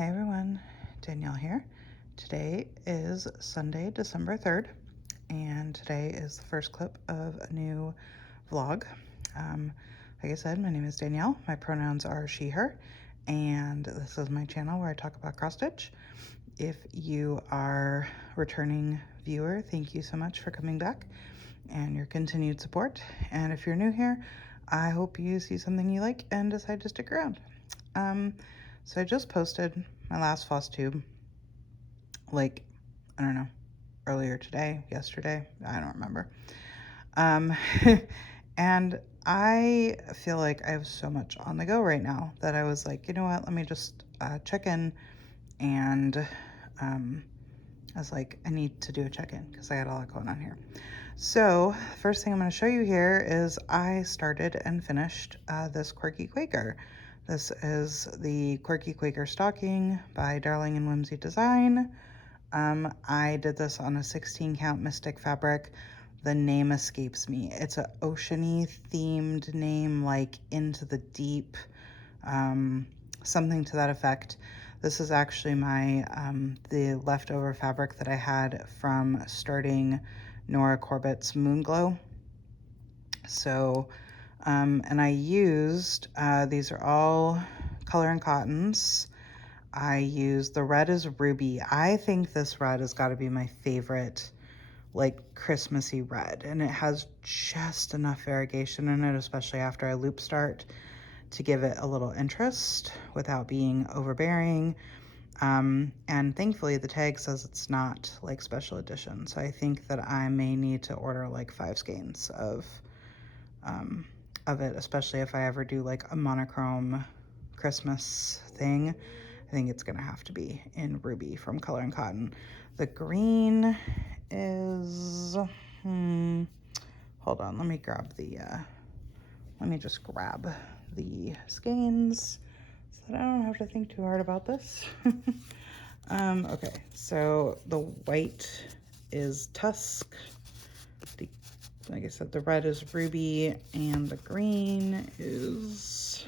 Hey everyone, Danielle here. Today is Sunday, December 3rd, and today is the first clip of a new vlog. Like I said, my name is Danielle. My pronouns are she, her, and this is my channel where I talk about cross stitch. If you are a returning viewer, thank you so much for coming back and your continued support. And if you're new here, I hope you see something you like and decide to stick around. So I just posted my last Flosstube, like, I don't know, earlier today, yesterday, I don't remember. And I feel like I have so much on the go right now that I was like, you know what, let me just check in. And I was like, I need to do a check-in because I got a lot going on here. So first thing I'm going to show you here is I started and finished this Quirky Quaker. This is the Quirky Quaker stocking by Darling and Whimsy Design. I did this on a 16 count Mystic fabric. The name escapes me. It's an oceany themed name, like Into the Deep, something to that effect. This is actually my the leftover fabric that I had from starting Nora Corbett's Moonglow. So, and I used, these are all color and cottons. I used, the red is Ruby. I think this red has got to be my favorite, like, Christmassy red. And it has just enough variegation in it, especially after I loop start, to give it a little interest without being overbearing. And thankfully the tag says it's not like special edition. So I think that I may need to order like 5 skeins of it, especially if I ever do like a monochrome Christmas thing. I think it's gonna have to be in Ruby from Color and Cotton. The green is, hold on, let me grab the, let me just grab the skeins so that I don't have to think too hard about this. Okay, so the white is Tusk. Like I said, the red is Ruby, and the green is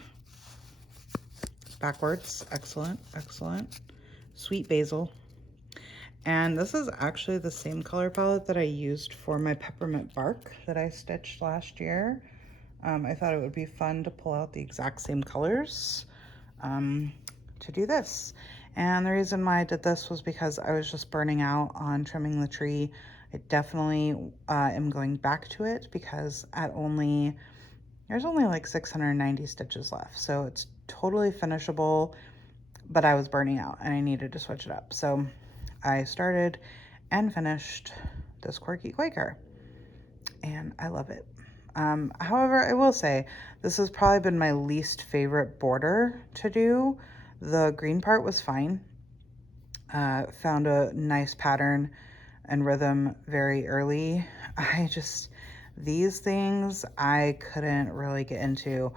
backwards. Excellent, excellent. Sweet Basil. And this is actually the same color palette that I used for my peppermint bark that I stitched last year. I thought it would be fun to pull out the exact same colors to do this. And the reason why I did this was because I was just burning out on trimming the tree. I definitely am going back to it because there's only like 690 stitches left. So it's totally finishable, but I was burning out and I needed to switch it up. So I started and finished this Quirky Quaker and I love it. However, I will say this has probably been my least favorite border to do. The green part was fine. Found a nice pattern and rhythm very early. These things I couldn't really get into.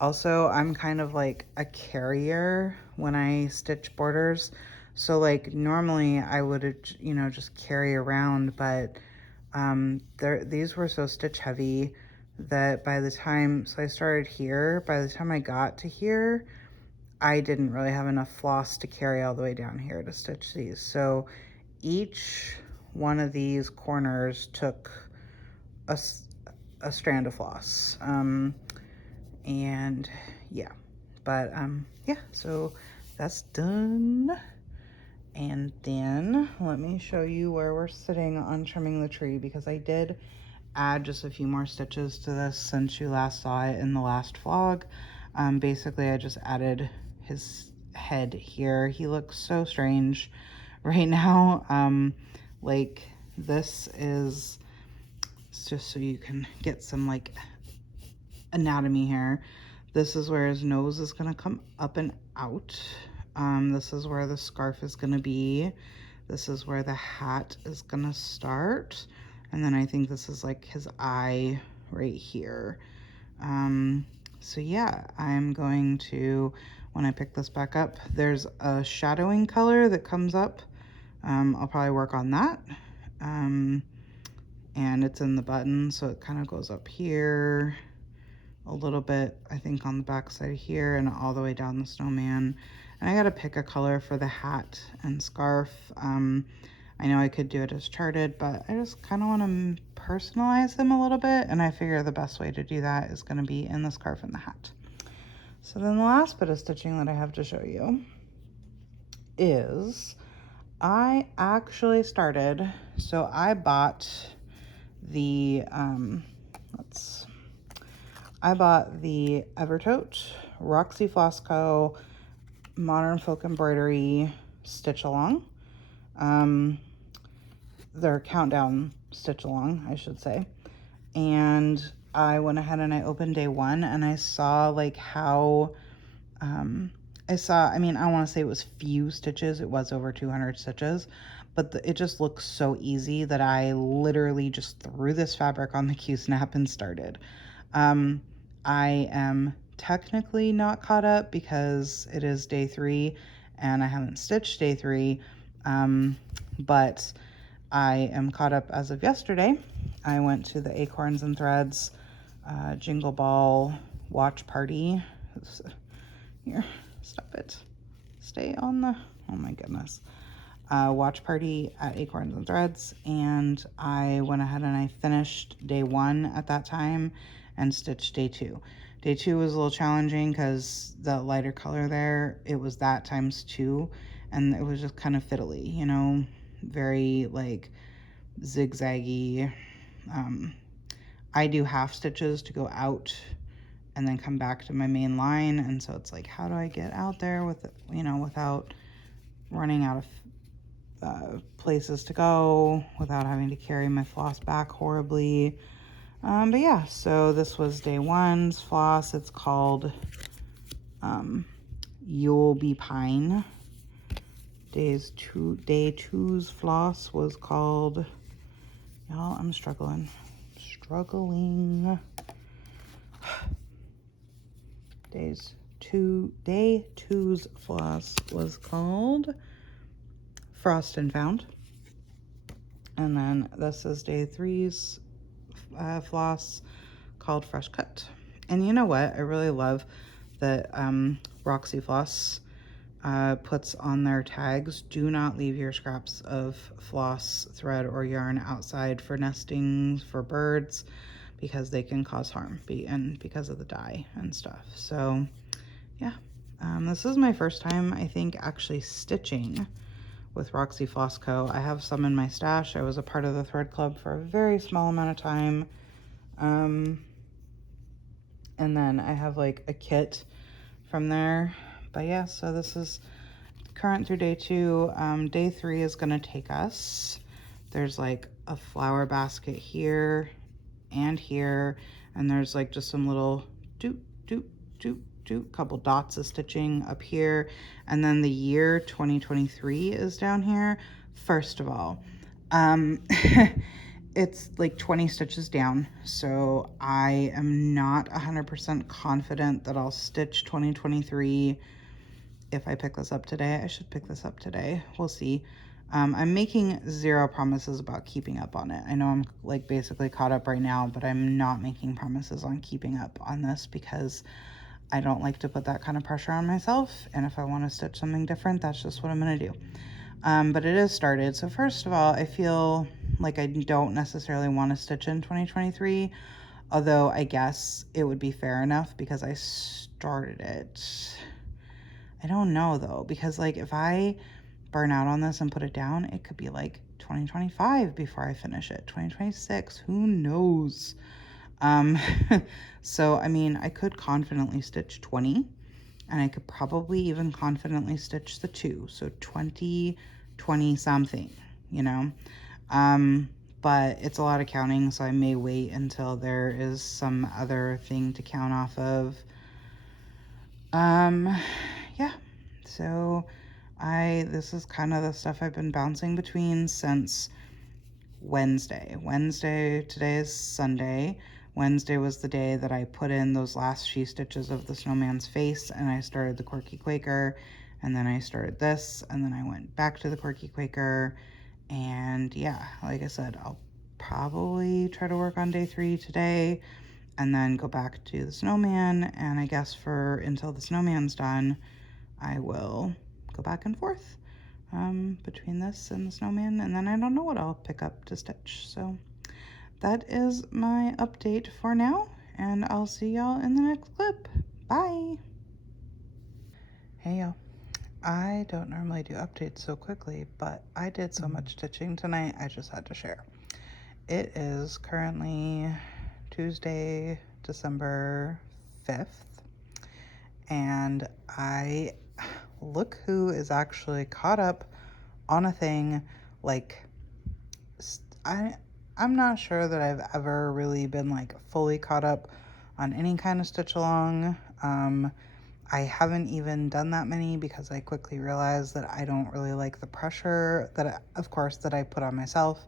Also, I'm kind of like a carrier when I stitch borders. So like normally I would, you know, just carry around, but these were so stitch heavy that by the time, so I started here, by the time I got to here, I didn't really have enough floss to carry all the way down here to stitch these. So each one of these corners took a strand of floss. And yeah, but yeah, so that's done. And then let me show you where we're sitting on trimming the tree, because I did add just a few more stitches to this since you last saw it in the last vlog. Basically I just added his head here. He looks so strange right now. Like this is, it's just so you can get some like anatomy here. This is where his nose is gonna come up and out. This is where the scarf is gonna be. This is where the hat is gonna start. And then I think this is like his eye right here. So yeah, I'm going to, when I pick this back up, there's a shadowing color that comes up. I'll probably work on that. And it's in the button, so it kind of goes up here a little bit, I think on the back side here, and all the way down the snowman. And I gotta pick a color for the hat and scarf. I know I could do it as charted, but I just kind of want to personalize them a little bit, and I figure the best way to do that is going to be in the scarf and the hat. So then the last bit of stitching that I have to show you is I actually started, so I bought the Evertote Roxy Flosco Modern Folk Embroidery Stitch Along. Their countdown stitch along, I should say. And I went ahead and I opened day one, and I saw like how I mean, I want to say it was few stitches. It was over 200 stitches, but it just looks so easy that I literally just threw this fabric on the Q-snap and started. I am technically not caught up because it is day 3 and I haven't stitched day 3, but I am caught up as of yesterday. I went to the Acorns and Threads Jingle Ball watch party. Here, stop it. Stay on the, oh my goodness. Watch party at Acorns and Threads, and I went ahead and I finished day 1 at that time and stitched day 2. Day 2 was a little challenging because the lighter color there, it was that times 2, and it was just kind of fiddly, you know, very like zigzaggy. I do half stitches to go out and then come back to my main line, and so it's like, how do I get out there with it, you know, without running out of places to go, without having to carry my floss back horribly. But yeah, so this was day 1's floss. It's called You'll Be Pine. Day 2's floss was called, y'all, I'm struggling. Day 2's floss was called Frost and Found. And then this is day 3's floss called Fresh Cut. And you know what? I really love that Roxy Floss puts on their tags, do not leave your scraps of floss, thread, or yarn outside for nesting for birds, because they can cause harm and because of the dye and stuff. So yeah, this is my first time, I think, actually stitching with Roxy Floss Co. I have some in my stash. I was a part of the thread club for a very small amount of time. And then I have like a kit from there. But yeah, so this is current through day 2. Day 3 is gonna take us, there's like a flower basket here and here, and there's like just some little couple dots of stitching up here, and then the year 2023 is down here. First of all, it's like 20 stitches down, so I am not 100% confident that I'll stitch 2023 if I pick this up today. I should pick this up today. We'll see. I'm making 0 promises about keeping up on it. I know I'm like basically caught up right now, but I'm not making promises on keeping up on this because I don't like to put that kind of pressure on myself. And if I want to stitch something different, that's just what I'm going to do. But it is started. So first of all, I feel like I don't necessarily want to stitch in 2023, although I guess it would be fair enough because I started it. I don't know though, because like if I burn out on this and put it down, it could be like 2025 before I finish it, 2026, who knows. So I mean, I could confidently stitch 20, and I could probably even confidently stitch the 2, so 20 something, you know. But it's a lot of counting, so I may wait until there is some other thing to count off of. Yeah, so this is kind of the stuff I've been bouncing between since Wednesday. Today is Sunday. Wednesday was the day that I put in those last few stitches of the snowman's face, and I started the Quirky Quaker, and then I started this, and then I went back to the Quirky Quaker. And yeah, like I said, I'll probably try to work on day 3 today and then go back to the snowman. And I guess until the snowman's done, I will go back and forth between this and the snowman, and then I don't know what I'll pick up to stitch. So that is my update for now, and I'll see y'all in the next clip. Bye. Hey y'all. I don't normally do updates so quickly, but I did so much stitching tonight, I just had to share. It is currently Tuesday, December 5th, and look who is actually caught up on a thing. Like, I'm not sure that I've ever really been like fully caught up on any kind of stitch along. I haven't even done that many because I quickly realized that I don't really like the pressure of course, that I put on myself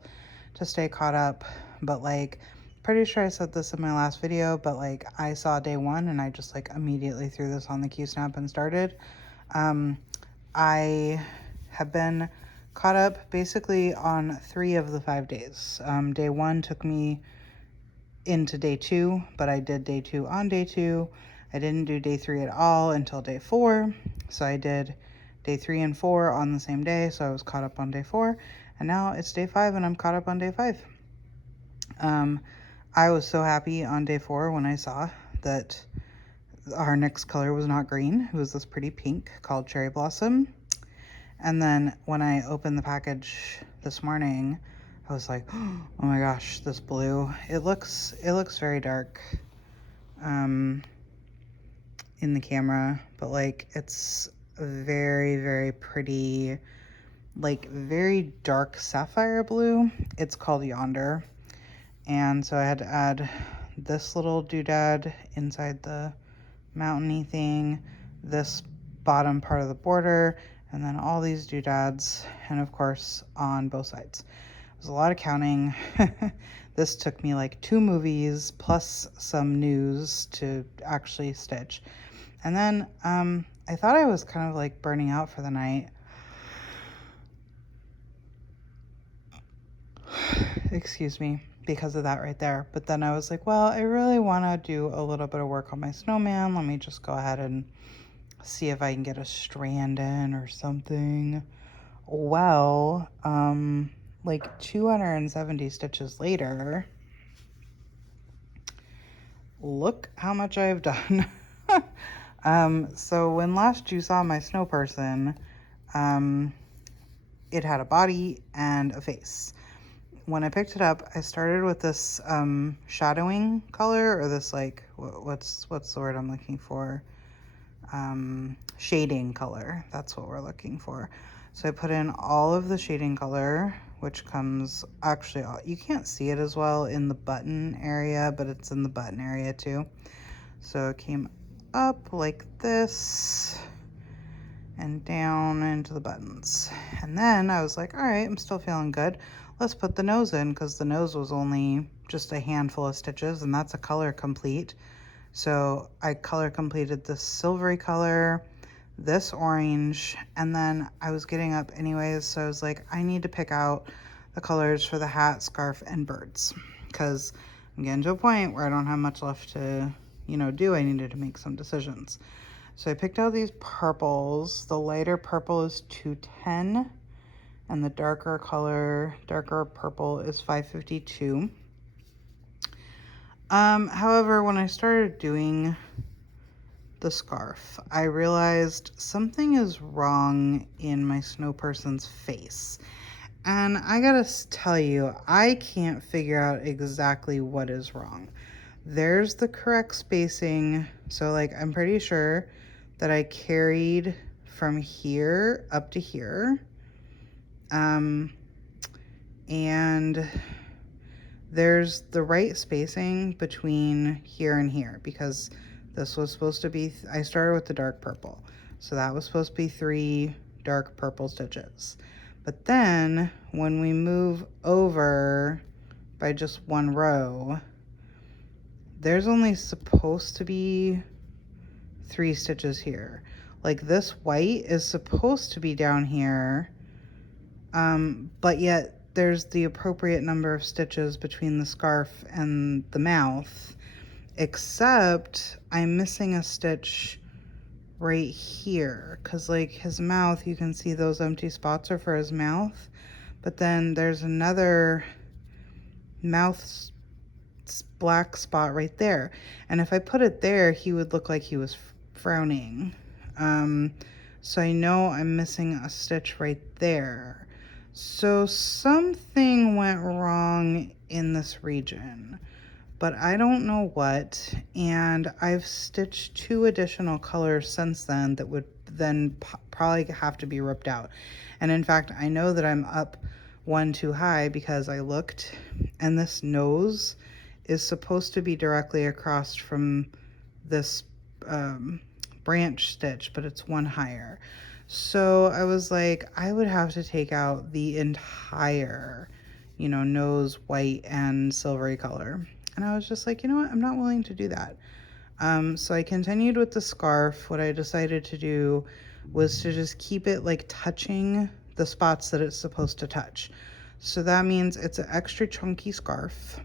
to stay caught up. But like, pretty sure I said this in my last video, but like, I saw day one and I just like immediately threw this on the Q-snap and started. I have been caught up basically on 3 of the 5 days. Day 1 took me into day 2, but I did day 2 on day 2. I didn't do day 3 at all until day 4. So I did day 3 and 4 on the same day. So I was caught up on day 4. And now it's day 5 and I'm caught up on day 5. I was so happy on day 4 when I saw that our next color was not green. It was this pretty pink called Cherry Blossom. And then when I opened the package this morning, I was like, oh my gosh, this blue. It looks very dark in the camera, but like it's very, very pretty, like very dark sapphire blue. It's called Yonder. And so I had to add this little doodad inside the mountainy thing, this bottom part of the border, and then all these doodads, and of course on both sides. It was a lot of counting. This took me like 2 movies plus some news to actually stitch. And then I thought I was kind of like burning out for the night. Excuse me, because of that right there. But then I was like, well, I really want to do a little bit of work on my snowman. Let me just go ahead and see if I can get a strand in or something. Well, like 270 stitches later, look how much I've done. So when last you saw my snow person, it had a body and a face. When I picked it up, I started with this shadowing color, or this like, what's the word I'm looking for? Shading color. That's what we're looking for. So I put in all of the shading color, which comes, actually, you can't see it as well in the button area, but it's in the button area too. So it came up like this and down into the buttons. And then I was like, all right, I'm still feeling good. Let's put the nose in, because the nose was only just a handful of stitches, and that's a color complete. So I color completed this silvery color, this orange, and then I was getting up anyways, so I was like, I need to pick out the colors for the hat, scarf, and birds, because I'm getting to a point where I don't have much left to, do. I needed to make some decisions. So I picked out these purples. The lighter purple is 210, and the darker purple is 552. However, when I started doing the scarf, I realized something is wrong in my snow person's face. And I gotta tell you, I can't figure out exactly what is wrong. There's the correct spacing. So like, I'm pretty sure that I carried from here up to here. And there's the right spacing between here and here, because this was supposed to be, I started with the dark purple. So that was supposed to be 3 dark purple stitches. But then when we move over by just 1 row, there's only supposed to be 3 stitches here. Like, this white is supposed to be down here, but yet there's the appropriate number of stitches between the scarf and the mouth, except I'm missing a stitch right here, because like his mouth, you can see those empty spots are for his mouth, but then there's another mouth black spot right there, and if I put it there, he would look like he was frowning. So I know I'm missing a stitch right there. So something went wrong in this region, but I don't know what. And I've stitched 2 additional colors since then that would then probably have to be ripped out. And in fact, I know that I'm up one too high because I looked, and this nose is supposed to be directly across from this branch stitch, but it's one higher. So I was like, I would have to take out the entire, you know, nose white and silvery color. And I was just like, you know what, I'm not willing to do that. So I continued with the scarf. What I decided to do was to just keep it like touching the spots that it's supposed to touch. So that means it's an extra chunky scarf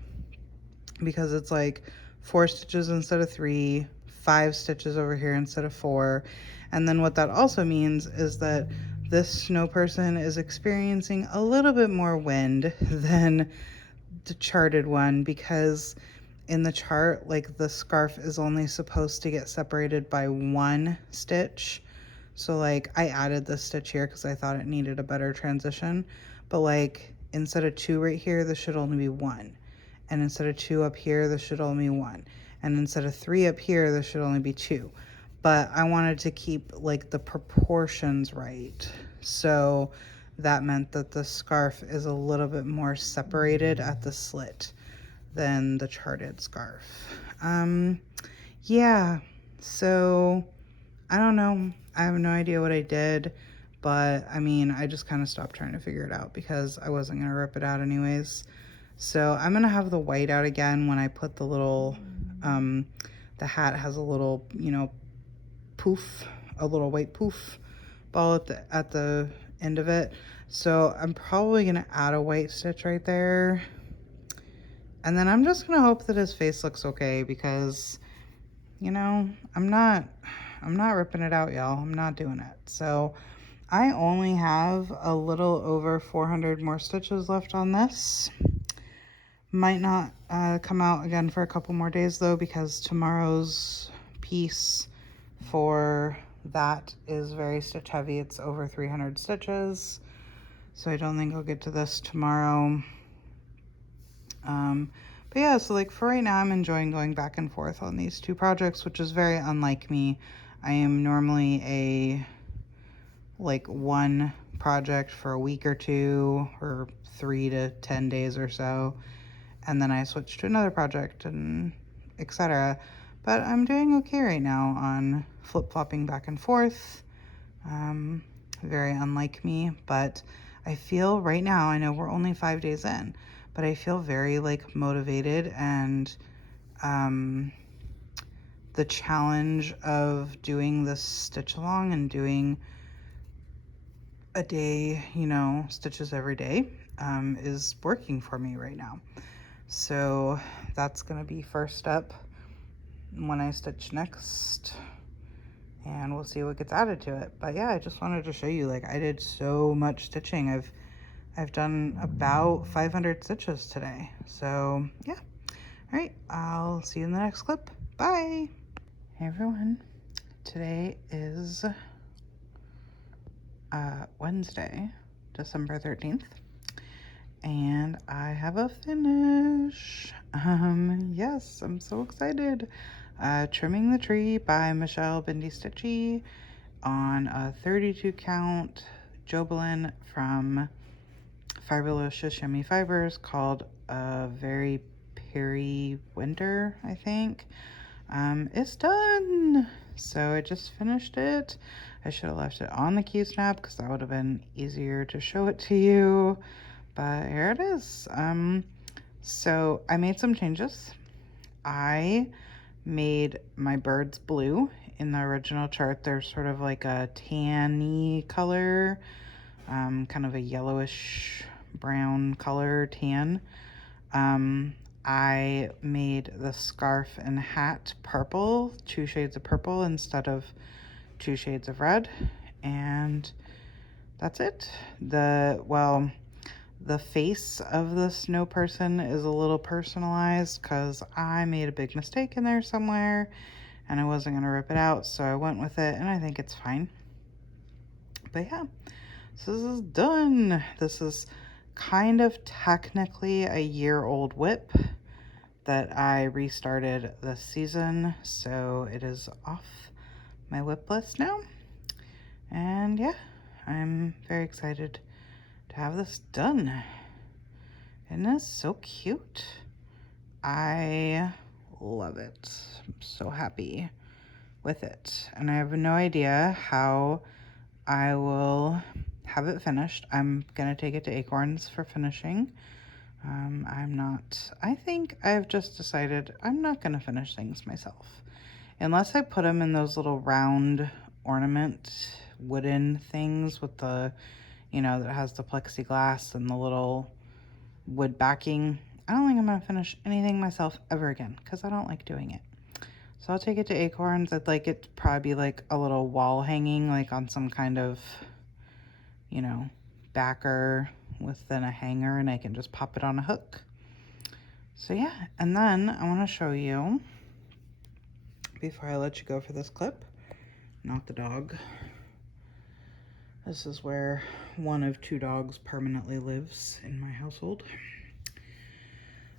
because it's like 4 stitches instead of 3, 5 stitches over here instead of 4. And then what that also means is that this snow person is experiencing a little bit more wind than the charted one, because in the chart, like, the scarf is only supposed to get separated by 1 stitch. So like I added this stitch here because I thought it needed a better transition, but like instead of 2 right here, this should only be 1. And instead of 2 up here, this should only be 1. And instead of 3 up here, this should only be 2. But I wanted to keep like the proportions right. So that meant that the scarf is a little bit more separated at the slit than the charted scarf. Yeah, so I don't know. I have no idea what I did, but I mean, I just kind of stopped trying to figure it out because I wasn't going to rip it out anyways. So I'm going to have the white out again when I put the little, the hat has a little, you know, poof, a little white poof ball at the end of it. So I'm probably going to add a white stitch right there. And then I'm just going to hope that his face looks okay because, you know, I'm not ripping it out, y'all. I'm not doing it. So I only have a little over 400 more stitches left on this. Might not come out again for a couple more days though, because tomorrow's piece for that is very stitch heavy. It's over 300 stitches. So I don't think I'll get to this tomorrow. But yeah, so like for right now, I'm enjoying going back and forth on these 2 projects, which is very unlike me. I am normally a like 1 project for a week or 2 or 3 to 10 days or so, and then I switch to another project and etc. But I'm doing okay right now on flip-flopping back and forth. Very unlike me, but I feel right now, I know we're only 5 days in, but I feel very like motivated, and the challenge of doing this stitch along and doing a day, you know, stitches every day, is working for me right now. So that's gonna be first up when I stitch next, and we'll see what gets added to it. But yeah, I just wanted to show you, like, I did so much stitching. I've done about 500 stitches today. So yeah. All right, I'll see you in the next clip. Bye. Hey everyone, today is Wednesday, December 13th, and I have a finish. Yes, I'm so excited. Trimming the Tree by Michelle Bindi Stitchy on a 32 count Jobelin from Fabulous Yummy Fibers called a Very Peri Winter, I think. It's done. So I just finished it. I should have left it on the Q snap because that would have been easier to show it to you, but here it is. So I made some changes. I made my birds blue. In the original chart, there's sort of like a tanny color, kind of a yellowish brown color tan. I made the scarf and hat purple, 2 shades of purple instead of 2 shades of red, and that's it. The face of the snow person is a little personalized because I made a big mistake in there somewhere and I wasn't going to rip it out, so I went with it, and I think it's fine. But yeah, so this is done. This is kind of technically a year-old whip that I restarted this season, so it is off my whip list now. And yeah, I'm very excited to have this done. Isn't this so cute? I love it. I'm so happy with it. And I have no idea how I will have it finished. I'm gonna take it to Acorns for finishing. I think I've just decided I'm not gonna finish things myself. Unless I put them in those little round ornament wooden things with the, that has the plexiglass and the little wood backing. I don't think I'm gonna finish anything myself ever again because I don't like doing it. So I'll take it to Acorns. I'd like it to probably be like a little wall hanging, like on some kind of, backer within a hanger, and I can just pop it on a hook. So yeah, and then I want to show you, before I let you go for this clip, not the dog. This is where one of 2 dogs permanently lives in my household.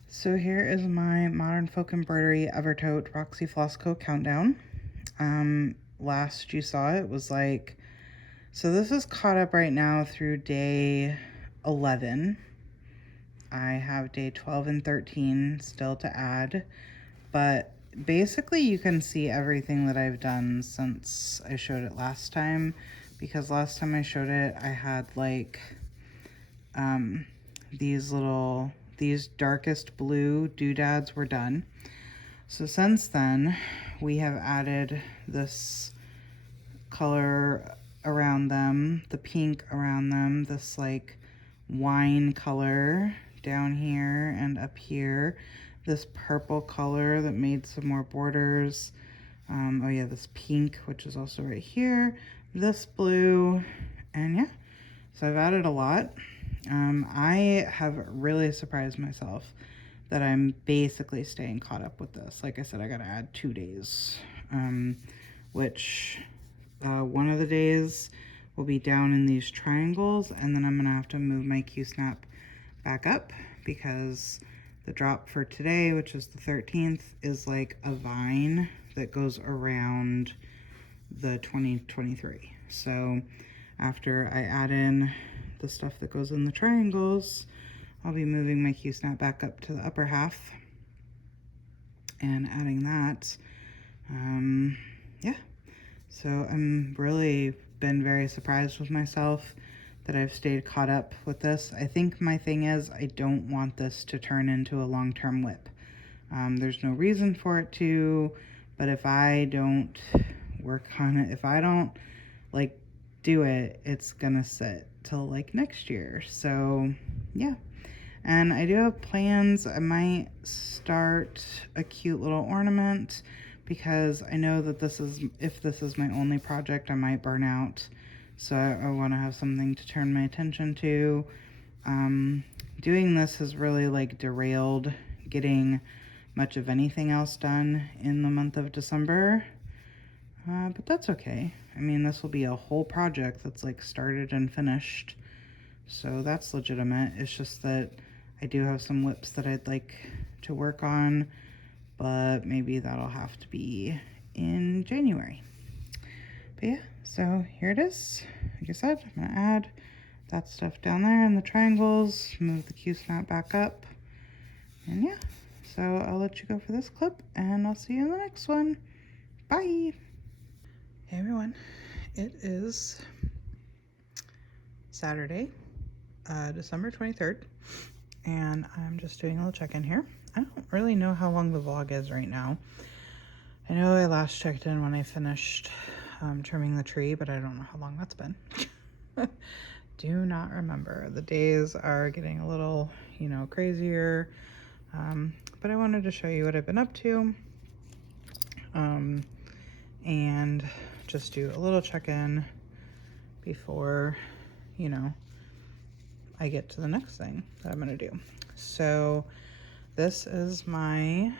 So here is my Modern Folk Embroidery Evertote Roxy Flossco countdown. Last you saw it was like, so this is caught up right now through day 11. I have day 12 and 13 still to add, but basically you can see everything that I've done since I showed it last time, because last time I showed it I had like these darkest blue doodads were done. So since then we have added this color around them, the pink around them, this like wine color down here and up here, this purple color that made some more borders, oh yeah, this pink, which is also right here, this blue, and yeah, so I've added a lot. I have really surprised myself that I'm basically staying caught up with this. Like I said, I gotta add 2 days, which one of the days will be down in these triangles, and then I'm gonna have to move my Q-snap back up because the drop for today, which is the 13th, is like a vine that goes around the 2023. So after I add in the stuff that goes in the triangles, I'll be moving my Q-snap back up to the upper half and adding that. Yeah, so I'm really been very surprised with myself that I've stayed caught up with this. I think my thing is I don't want this to turn into a long-term whip. There's no reason for it to, but if I don't work on it, if I don't like do it, it's gonna sit till like next year. So yeah, and I do have plans. I might start a cute little ornament because I know that if this is my only project, I might burn out. So I want to have something to turn my attention to. Doing this has really like derailed getting much of anything else done in the month of December. But that's okay. I mean, this will be a whole project that's like started and finished. So that's legitimate. It's just that I do have some whips that I'd like to work on, but maybe that'll have to be in January. But yeah, so here it is. Like I said, I'm gonna add that stuff down there in the triangles, move the Q-snap back up, and yeah, so I'll let you go for this clip, and I'll see you in the next one. Bye! Hey everyone, it is Saturday, December 23rd, and I'm just doing a little check-in here. I don't really know how long the vlog is right now. I know I last checked in when I finished trimming the tree, but I don't know how long that's been. Do not remember. The days are getting a little, crazier, but I wanted to show you what I've been up to, and just do a little check-in before, you know, I get to the next thing that I'm gonna do. So this is my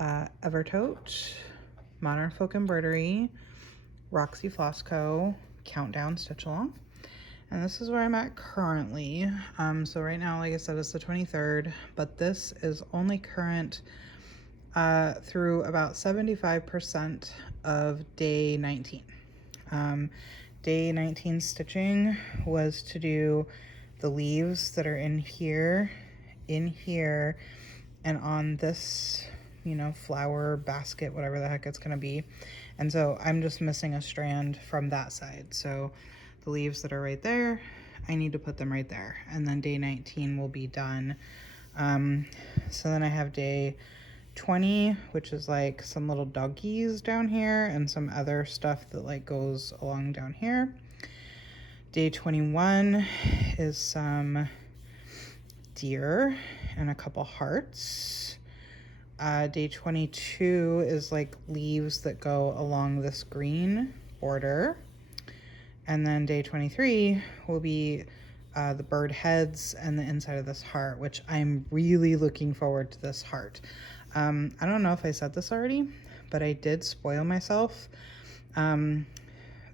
Evertote Modern Folk Embroidery Roxy Floss Co. Countdown Stitch Along. And this is where I'm at currently. So right now, like I said, it's the 23rd, but this is only current through about 75% of day 19. Day 19 stitching was to do the leaves that are in here, and on this, you know, flower basket, whatever the heck it's gonna be. And so I'm just missing a strand from that side. So the leaves that are right there, I need to put them right there. And then day 19 will be done. So then I have day 20, which is like some little doggies down here and some other stuff that like goes along down here. Day 21 is some deer and a couple hearts. Day 22 is like leaves that go along this green border. And then day 23 will be the bird heads and the inside of this heart, which I'm really looking forward to this heart. I don't know if I said this already, but I did spoil myself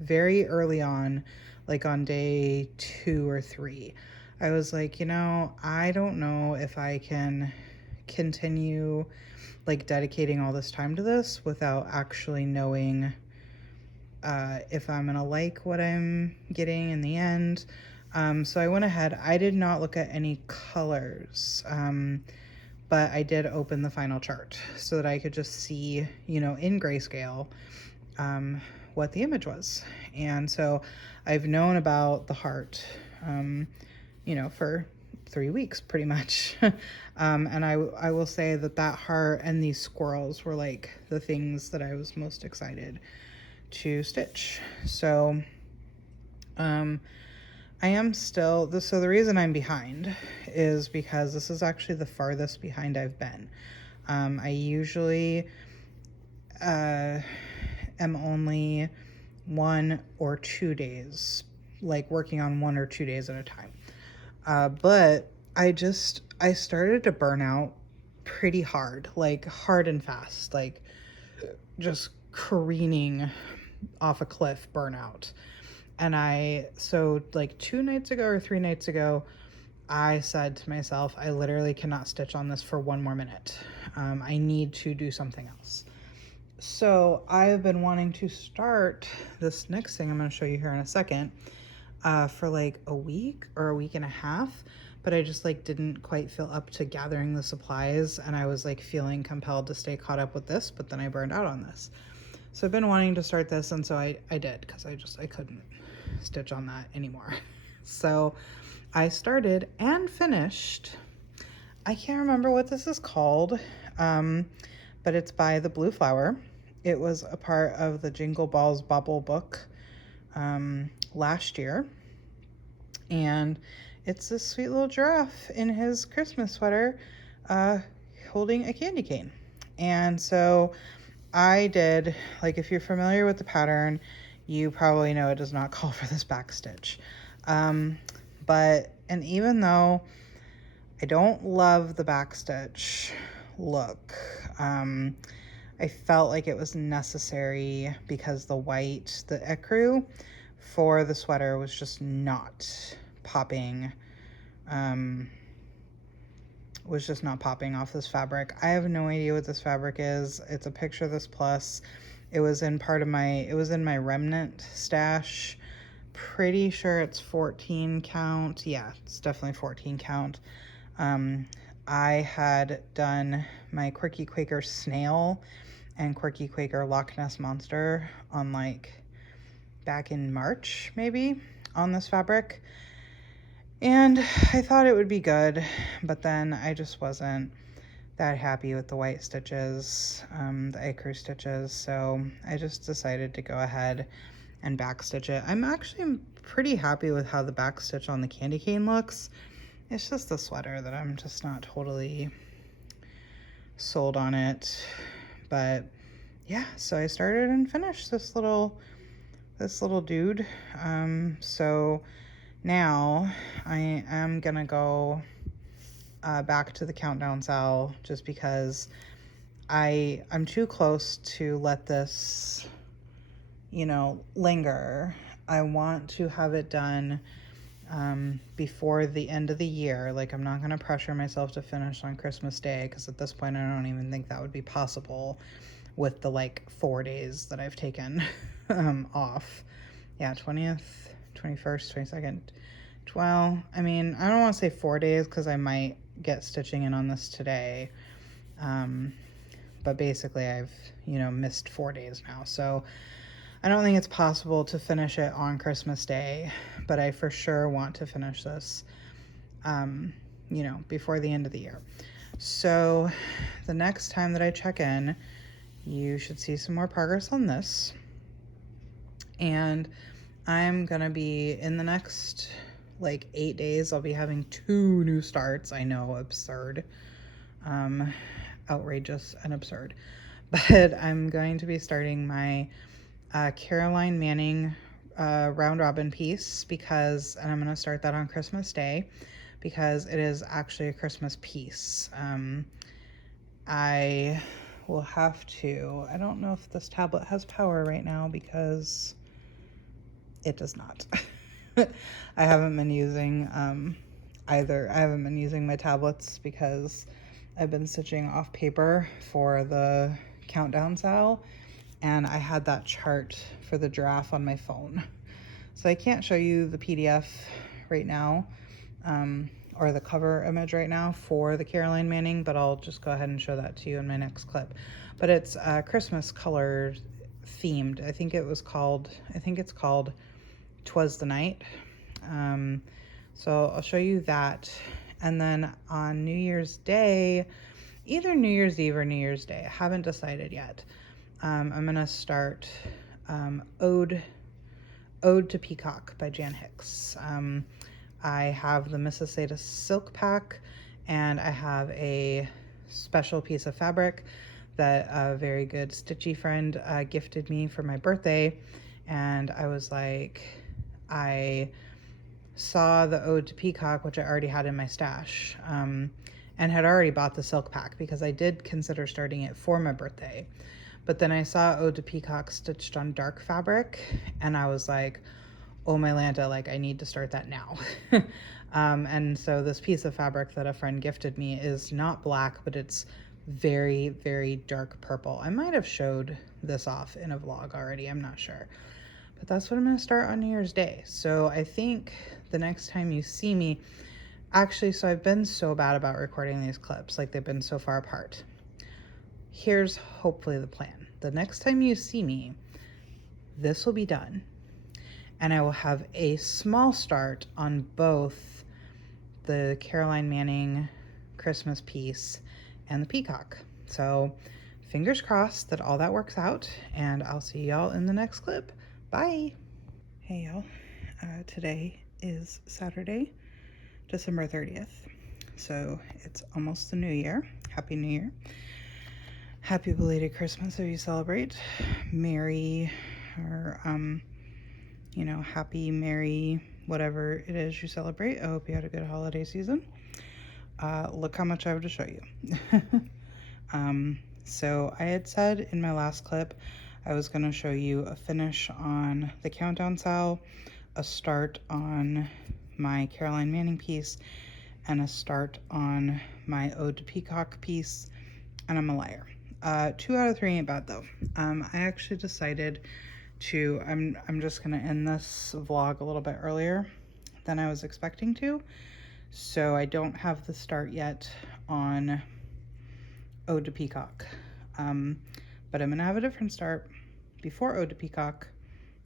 very early on, like on day 2 or 3. I was like, you know, I don't know if I can continue like dedicating all this time to this without actually knowing if I'm gonna like what I'm getting in the end. So I went ahead, I did not look at any colors, but I did open the final chart so that I could just see, you know, in grayscale, what the image was. And so I've known about the heart, you know, for 3 weeks pretty much. And I will say that that heart and these squirrels were like the things that I was most excited to stitch. So I am still, so the reason I'm behind is because this is actually the farthest behind I've been. I usually am only 1 or 2 days, like working on 1 or 2 days at a time. But I started to burn out pretty hard, like hard and fast, like just careening off a cliff burnout. And so like 2 nights ago or 3 nights ago, I said to myself, I literally cannot stitch on this for 1 more minute. I need to do something else. So I've been wanting to start this next thing I'm going to show you here in a second for like a week or a week and a half, but I just like didn't quite feel up to gathering the supplies, and I was like feeling compelled to stay caught up with this, but then I burned out on this. So I've been wanting to start this, and so I did, because I couldn't stitch on that anymore. So I started and finished. I can't remember what this is called, but it's by the Blue Flower. It was a part of the Jingle Balls Bubble book last year, and it's this sweet little giraffe in his Christmas sweater holding a candy cane. And so I did, like, if you're familiar with the pattern, you probably know it does not call for this back stitch. And even though I don't love the back stitch look, I felt like it was necessary because the white, the ecru for the sweater was just not popping, off this fabric. I have no idea what this fabric is. It's a Picture This Plus. It was in my remnant stash. Pretty sure it's 14 count. Yeah, it's definitely 14 count. I had done my Quirky Quaker Snail and Quirky Quaker Loch Ness Monster on like back in March maybe on this fabric, and I thought it would be good, but then I just wasn't that happy with the white stitches, the ecru stitches, so I just decided to go ahead and back stitch it. I'm actually pretty happy with how the back stitch on the candy cane looks. It's just the sweater that I'm just not totally sold on it. But yeah, so I started and finished this little dude. So now I am gonna go back to the countdown cell just because I'm too close to let this, linger. I want to have it done before the end of the year. Like, I'm not going to pressure myself to finish on Christmas Day because at this point I don't even think that would be possible with the 4 days that I've taken off. Yeah, 20th, 21st, 22nd. Well, I mean, I don't want to say 4 days because I might get stitching in on this today. But basically I've, missed 4 days now. So I don't think it's possible to finish it on Christmas Day, but I for sure want to finish this, before the end of the year. So the next time that I check in, you should see some more progress on this. And I'm going to be in the next 8 days, I'll be having 2 new starts. I know, absurd, outrageous and absurd. But I'm going to be starting my Caroline Manning round robin piece and I'm going to start that on Christmas Day because it is actually a Christmas piece. I will have to, I don't know if this tablet has power right now because it does not. I haven't been using either. I haven't been using my tablets because I've been stitching off paper for the countdown sal, and I had that chart for the giraffe on my phone. So I can't show you the PDF right now, or the cover image right now for the Caroline Manning, but I'll just go ahead and show that to you in my next clip. But it's Christmas color themed. I think it's called 'Twas the Night. So I'll show you that. And then on New Year's Day, either New Year's Eve or New Year's Day, I haven't decided yet. I'm gonna start Ode to Peacock by Jan Hicks. I have the Mississauga silk pack, and I have a special piece of fabric that a very good stitchy friend gifted me for my birthday, and I was like, I saw the Ode to Peacock, which I already had in my stash, and had already bought the silk pack because I did consider starting it for my birthday. But then I saw Ode to Peacock stitched on dark fabric, and I was like, oh my Lanta, I need to start that now. And so this piece of fabric that a friend gifted me is not black, but it's very, very dark purple. I might have showed this off in a vlog already, I'm not sure. But that's what I'm going to start on New Year's Day. So I think the next time you see me, actually, so I've been so bad about recording these clips, they've been so far apart. Here's hopefully the plan. The next time you see me, this will be done, and I will have a small start on both the Caroline Manning Christmas piece and the peacock. So fingers crossed that all that works out, and I'll see y'all in the next clip. Bye. Hey y'all, today is Saturday, December 30th. So it's almost the new year. Happy New Year. Happy belated Christmas if you celebrate. Merry, or happy, merry, whatever it is you celebrate. I hope you had a good holiday season. Look how much I have to show you. So I had said in my last clip I was going to show you a finish on the countdown sal, a start on my Caroline Manning piece, and a start on my Ode to Peacock piece, and I'm a liar. 2 out of 3 ain't bad though. I actually decided to, I'm just gonna end this vlog a little bit earlier than I was expecting to, so I don't have the start yet on Ode to Peacock, but I'm gonna have a different start before Ode to Peacock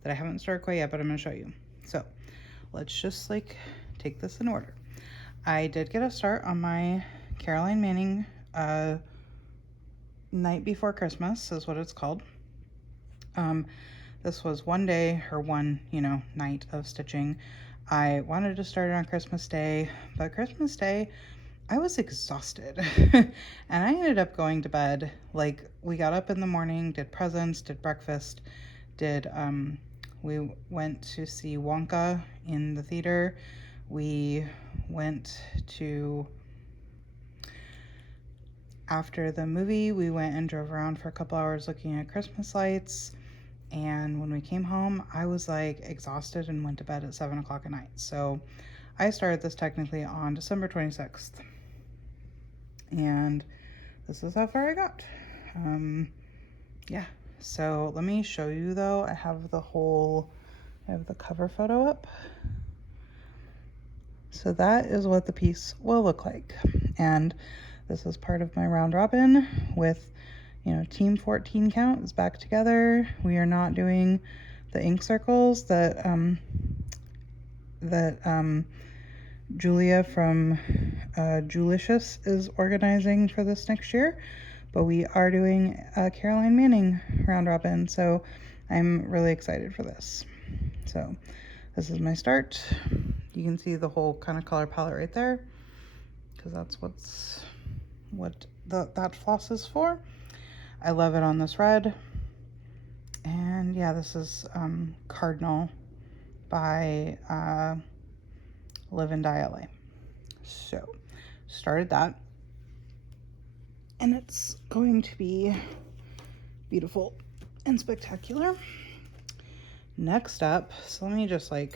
that I haven't started quite yet, but I'm gonna show you. So let's just take this in order. I did get a start on my Caroline Manning Night Before Christmas is what it's called. This was one day, or one, night of stitching. I wanted to start it on Christmas Day, but Christmas Day I was exhausted and I ended up going to bed. Like, we got up in the morning, did presents, did breakfast, we went to see Wonka in the theater. We went to, after the movie, we went and drove around for a couple hours looking at Christmas lights. And when we came home, I was like exhausted and went to bed at 7 o'clock at night. So I started this technically on December 26th. And this is how far I got. Yeah. So let me show you though. I have the cover photo up. So that is what the piece will look like. And this is part of my round robin with, Team 14 count is back together. We are not doing the ink circles that Julia from Julicious is organizing for this next year, but we are doing a Caroline Manning round robin, so I'm really excited for this. So this is my start. You can see the whole kind of color palette right there, because that's what that floss is for. I love it on this red. And yeah, this is Cardinal by Live and Die LA. So started that, and it's going to be beautiful and spectacular. Next up, so let me just I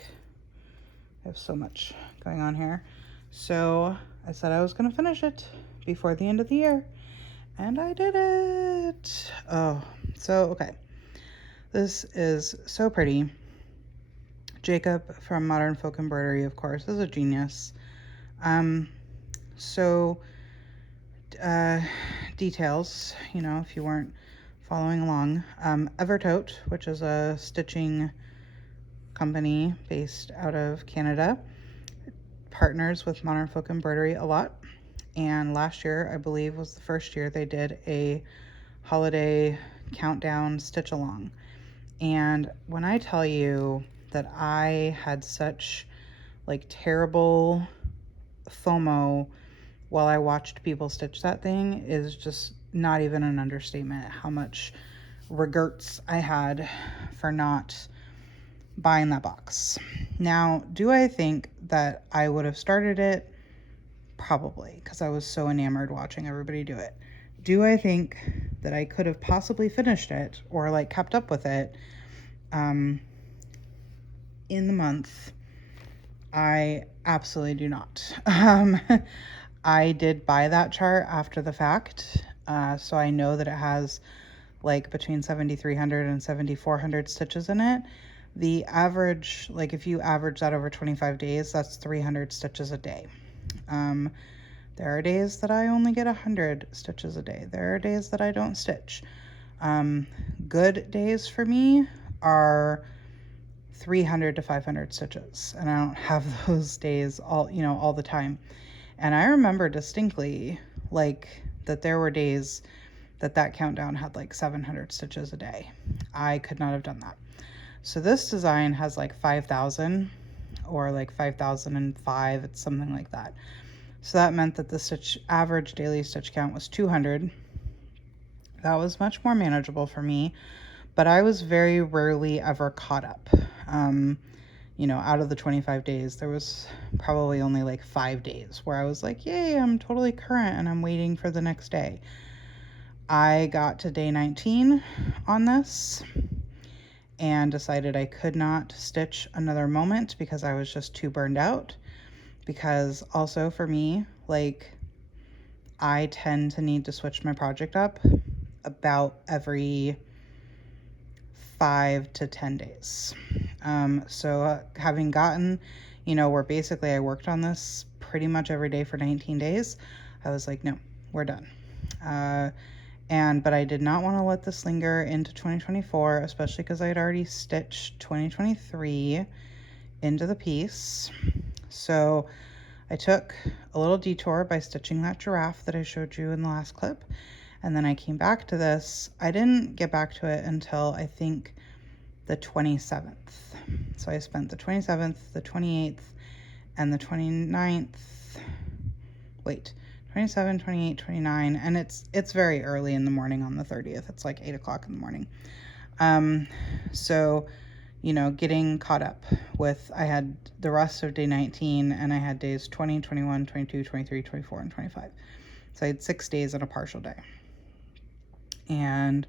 have so much going on here. So I said I was gonna finish it before the end of the year, and I did it. Oh, so okay. This is so pretty. Jacob from Modern Folk Embroidery, of course, is a genius. Details, if you weren't following along. Evertote, which is a stitching company based out of Canada, partners with Modern Folk Embroidery a lot. And last year, I believe, was the first year they did a holiday countdown stitch along. And when I tell you that I had such terrible FOMO while I watched people stitch that thing, is just not even an understatement. How much regrets I had for not buying that box. Now, do I think that I would have started it? Probably, because I was so enamored watching everybody do it. Do I think that I could have possibly finished it or kept up with it in the month? I absolutely do not. I did buy that chart after the fact, so I know that it has between 7,300 and 7,400 stitches in it. The average, if you average that over 25 days, that's 300 stitches a day. There are days that I only get 100 stitches a day. There are days that I don't stitch. Good days for me are 300 to 500 stitches, and I don't have those days all the time. And I remember distinctly that there were days that countdown had 700 stitches a day. I could not have done that. So this design has 5,000 or 5,005. It's something like that. So that meant that the average daily stitch count was 200. That was much more manageable for me, but I was very rarely ever caught up. Out of the 25 days, there was probably only 5 days where I was yay, I'm totally current and I'm waiting for the next day. I got to day 19 on this and decided I could not stitch another moment because I was just too burned out. Because also for me, I tend to need to switch my project up about every 5 to 10 days. So having gotten, where basically I worked on this pretty much every day for 19 days, I was no, we're done. But I did not want to let this linger into 2024, especially because I had already stitched 2023 into the piece. So I took a little detour by stitching that giraffe that I showed you in the last clip. And then I came back to this. I didn't get back to it until I think the 27th. So I spent the 27th, the 28th, and the 29th. Wait, 27, 28, 29, and it's very early in the morning on the 30th. It's like 8 o'clock in the morning. So, you know, getting caught up with, I had the rest of day 19, and I had days 20, 21, 22, 23, 24, and 25. So I had 6 days and a partial day. And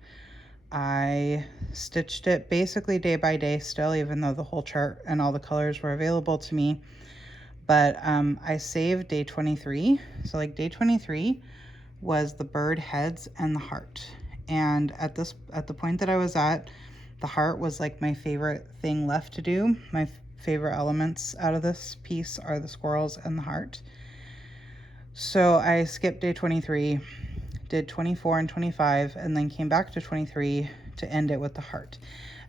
I stitched it basically day by day still, even though the whole chart and all the colors were available to me. But I saved day 23. So like day 23 was the bird heads and the heart. And at the point that I was at, the heart was like my favorite thing left to do. My favorite elements out of this piece are the squirrels and the heart. So I skipped day 23, did 24 and 25, and then came back to 23 to end it with the heart.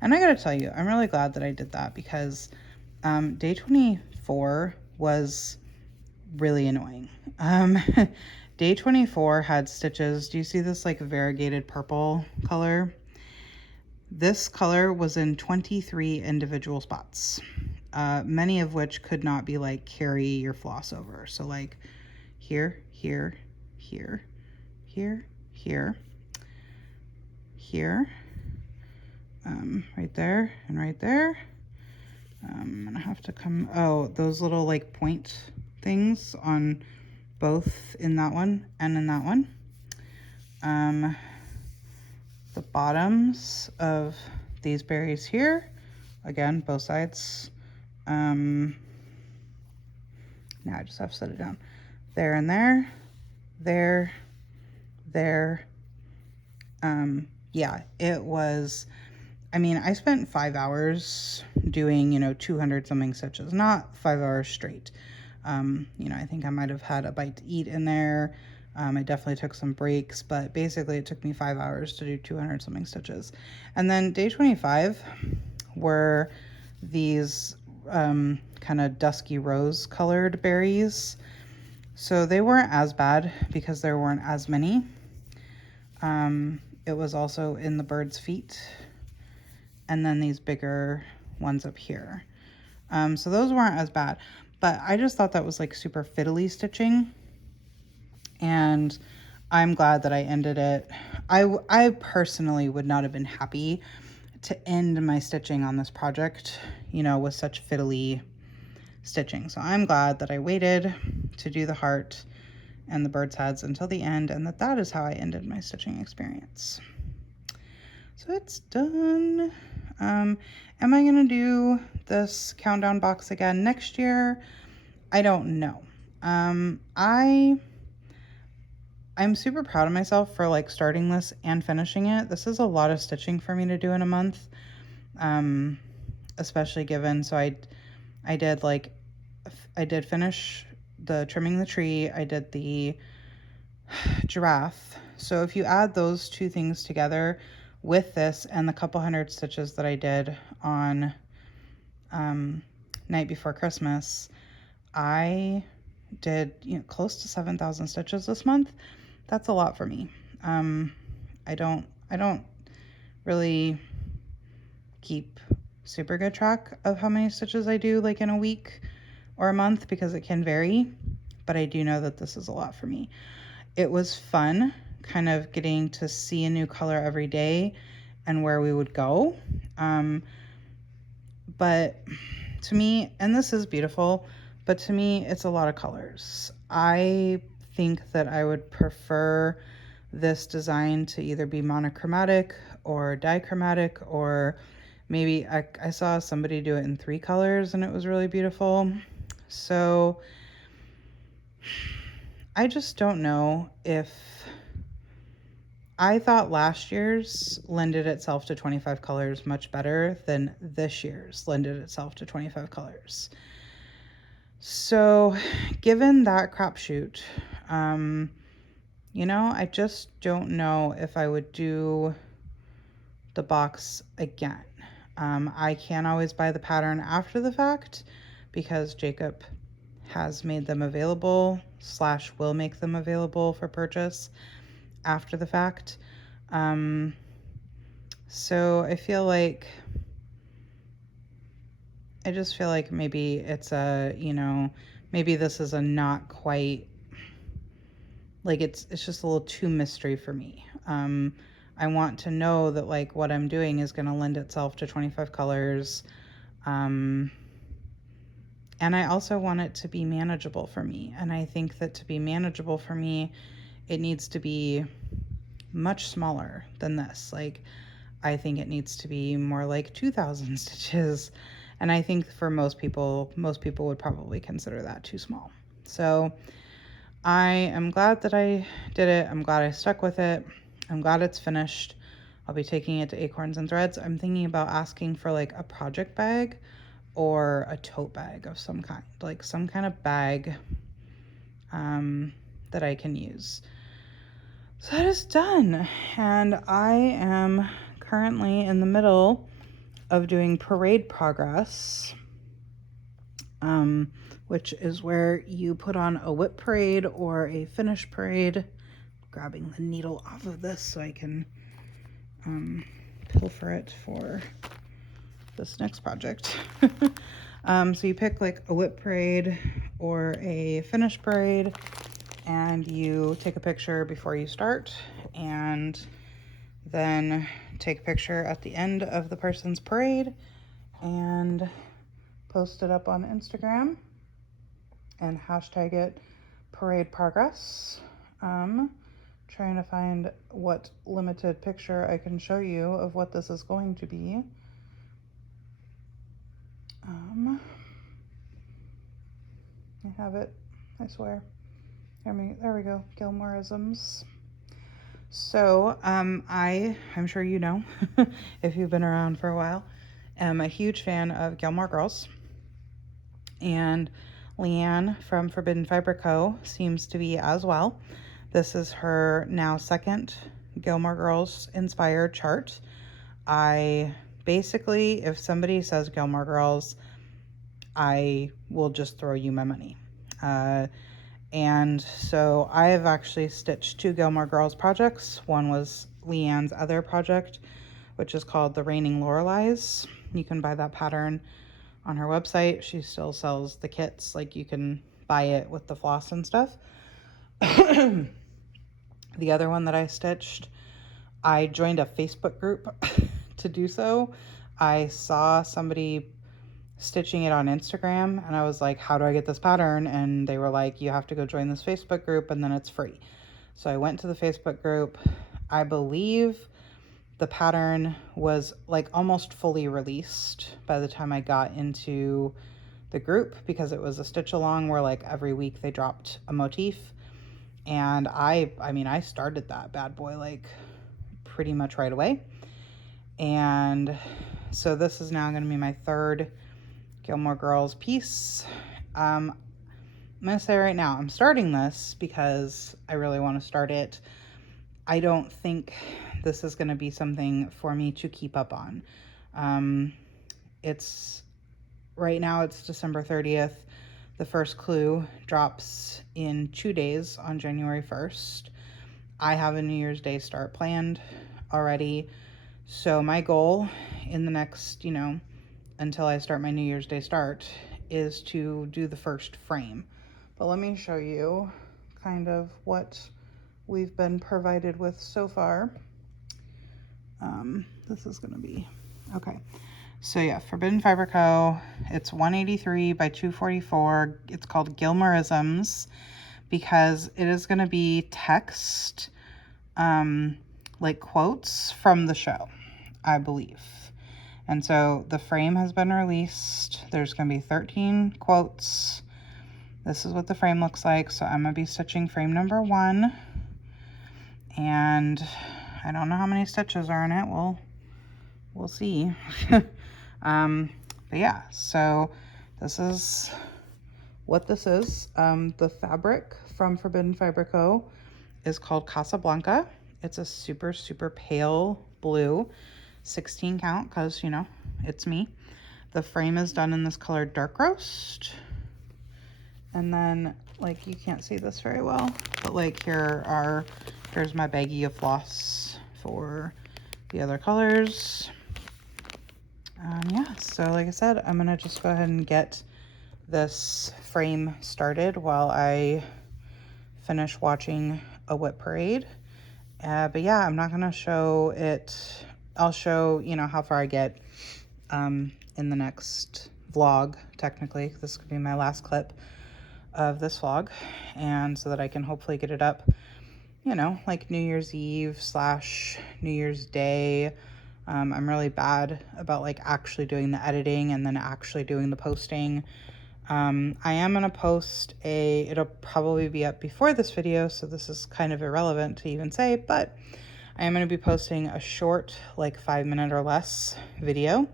And I gotta tell you, I'm really glad that I did that, because day 24 was really annoying. Day 24 had stitches. Do you see this like variegated purple color? This color was in 23 individual spots, many of which could not be like carry your floss over. So like here, here, here, here, here, here, right there, and right there. I'm gonna have to come, oh, those little like point things on both in that one and in that one. The bottoms of these berries here, again, both sides. Now I just have to set it down. There and there, there, there. Yeah, it was, I mean, I spent 5 hours doing, you know, 200 something stitches, not 5 hours straight. You know, I think I might have had a bite to eat in there. I definitely took some breaks, but basically it took me 5 hours to do 200 something stitches. And then day 25 were these kind of dusky rose colored berries. So they weren't as bad because there weren't as many. It was also in the bird's feet, and then these bigger ones up here. So those weren't as bad, but I just thought that was like super fiddly stitching, and I'm glad that I ended it. I personally would not have been happy to end my stitching on this project, you know, with such fiddly stitching. So I'm glad that I waited to do the heart and the bird's heads until the end, and that is how I ended my stitching experience. So it's done. Am I gonna do this countdown box again next year? I don't know. I'm super proud of myself for like starting this and finishing it. This is a lot of stitching for me to do in a month, especially given, so I did finish the trimming the tree, I did the giraffe. So if you add those two things together with this and the couple hundred stitches that I did on night before Christmas, I did, you know, close to 7,000 stitches this month. That's a lot for me. I don't really keep super good track of how many stitches I do like in a week or a month, because it can vary, but I do know that this is a lot for me. It was fun kind of getting to see a new color every day and where we would go. But to me, and this is beautiful, but to me, it's a lot of colors. I think that I would prefer this design to either be monochromatic or dichromatic, or maybe I saw somebody do it in 3 colors and it was really beautiful. So I just don't know if, I thought last year's lended itself to 25 colors much better than this year's lended itself to 25 colors. So given that crapshoot, you know, I just don't know if I would do the box again. I can always buy the pattern after the fact because Jacob has made them available / will make them available for purchase after the fact. So I just feel like maybe it's a, you know, maybe this is a not quite like it's just a little too mystery for me. I want to know that like what I'm doing is going to lend itself to 25 colors. And I also want it to be manageable for me. And I think that to be manageable for me, it needs to be much smaller than this. Like, I think it needs to be more like 2,000 stitches. And I think for most people would probably consider that too small. So I am glad that I did it. I'm glad I stuck with it. I'm glad it's finished. I'll be taking it to Acorns and Threads. I'm thinking about asking for like a project bag or a tote bag of some kind, like some kind of bag that I can use. So that is done. And I am currently in the middle of doing parade progress, which is where you put on a whip parade or a finish parade. Grabbing the needle off of this so I can pilfer it for this next project. So you pick like a whip parade or a finish parade, and you take a picture before you start, and then take a picture at the end of the person's parade and post it up on Instagram and hashtag it parade progress. Trying to find what limited picture I can show you of what this is going to be. I have it, I swear. There we go, Gilmoreisms. So I'm sure you know, if you've been around for a while, am a huge fan of Gilmore Girls. And Leanne from Forbidden Fiber Co. seems to be as well. This is her now second Gilmore Girls inspired chart. I basically, if somebody says Gilmore Girls, I will just throw you my money. And so I have actually stitched 2 Gilmore Girls projects. One was Leanne's other project, which is called The Raining Loreleis. You can buy that pattern on her website. She still sells the kits, like you can buy it with the floss and stuff. The other one that I stitched, I joined a Facebook group to do so. I saw somebody stitching it on Instagram and I was like, how do I get this pattern? And they were like, you have to go join this Facebook group and then it's free. So I went to the Facebook group. I believe the pattern was like almost fully released by the time I got into the group, because it was a stitch along where like every week they dropped a motif. And I mean, I started that bad boy like pretty much right away. And so this is now going to be my 3rd Gilmore Girls piece. I'm going to say right now, I'm starting this because I really want to start it. I don't think this is going to be something for me to keep up on. Right now it's December 30th. The first clue drops in 2 days on January 1st. I have a New Year's Day start planned already. So my goal in the next, until I start my New Year's Day start, is to do the first frame. But let me show you kind of what we've been provided with so far. This is going to be, okay. So yeah, Forbidden Fiber Co. It's 183 by 244. It's called Gilmoreisms because it is going to be text, like quotes from the show, I believe. And so the frame has been released. There's going to be 13 quotes. This is what the frame looks like. So I'm going to be stitching frame number 1. And I don't know how many stitches are in it. We'll see. But yeah, so this is what this is. The fabric from Forbidden Fiber Co. is called Casablanca. It's a super, super pale blue, 16 count, because, it's me. The frame is done in this color dark roast. And then, like, you can't see this very well, but like here's my baggie of floss for the other colors. Yeah, so like I said, I'm gonna just go ahead and get this frame started while I finish watching a whip parade. But yeah, I'm not gonna show it. I'll show, you know, how far I get in the next vlog. Technically, this could be my last clip of this vlog, and so that I can hopefully get it up, you know, like New Year's Eve / New Year's Day. I'm really bad about like actually doing the editing and then actually doing the posting. I am going to post it'll probably be up before this video, so this is kind of irrelevant to even say, but I am going to be posting a short, like 5-minute or less video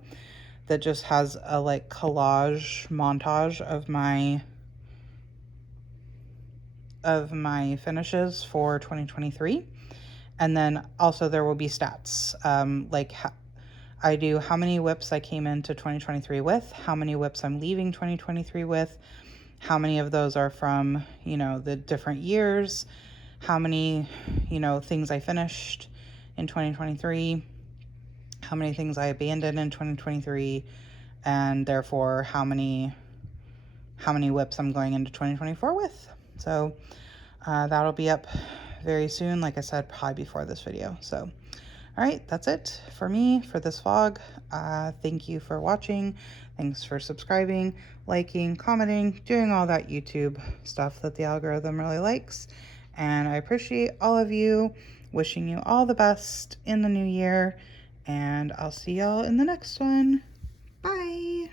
that just has a like collage montage of my finishes for 2023. And then also there will be stats, like I do how many whips I came into 2023 with, how many whips I'm leaving 2023 with, how many of those are from, you know, the different years, how many, you know, things I finished in 2023, how many things I abandoned in 2023, and therefore how many whips I'm going into 2024 with. So that'll be up very soon, like I said, probably before this video. So all right, that's it for me for this vlog. Thank you for watching. Thanks for subscribing, liking, commenting, doing all that YouTube stuff that the algorithm really likes. And I appreciate all of you. Wishing you all the best in the new year. And I'll see y'all in the next one. Bye.